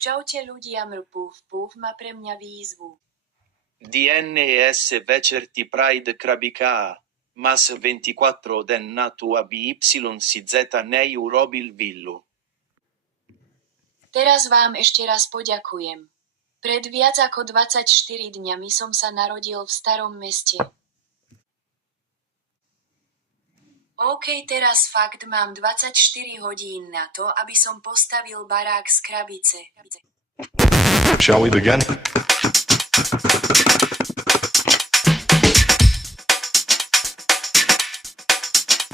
Čaute ľudia, Puf má pre mňa výzvu. DNS Vecerti Pride Krabica. Mas 24 den natu ABYCZ Neu robil villu. Teraz vám ešte raz poďakujem. Pred viac ako 24 dňami som sa narodil v starom meste. OK, teraz fakt mám 24 hodín na to, aby som postavil barák z krabice. Shall we begin?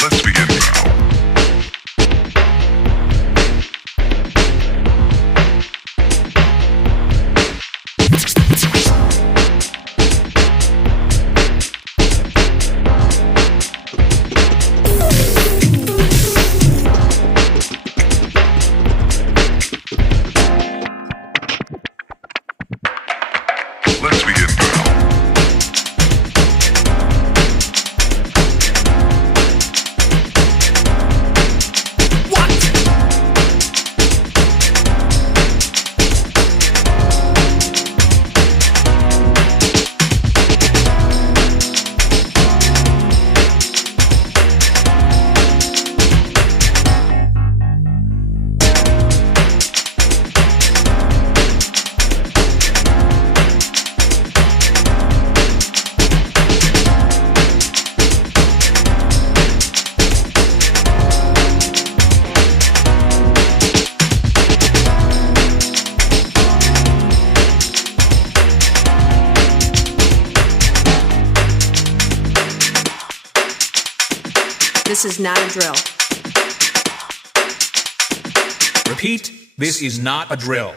Let's begin now. Let's begin now. This is not a drill. Repeat, this is not a drill.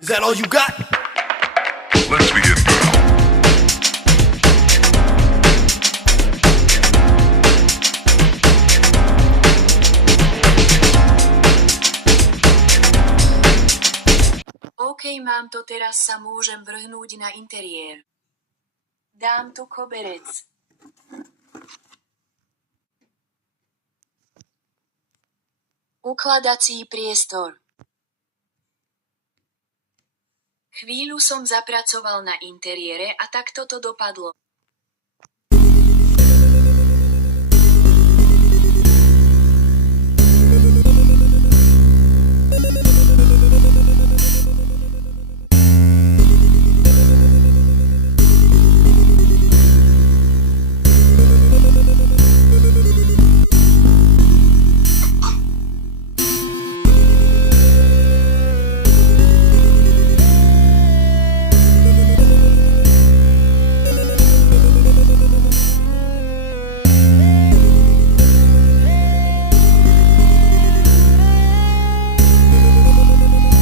Is that all you got? Let's begin now. OK, mám to, teraz sa môžem vrhnúť na interiér. Dám tu koberec. Ukladací priestor. Chvíľu som zapracoval na interiére a takto to dopadlo.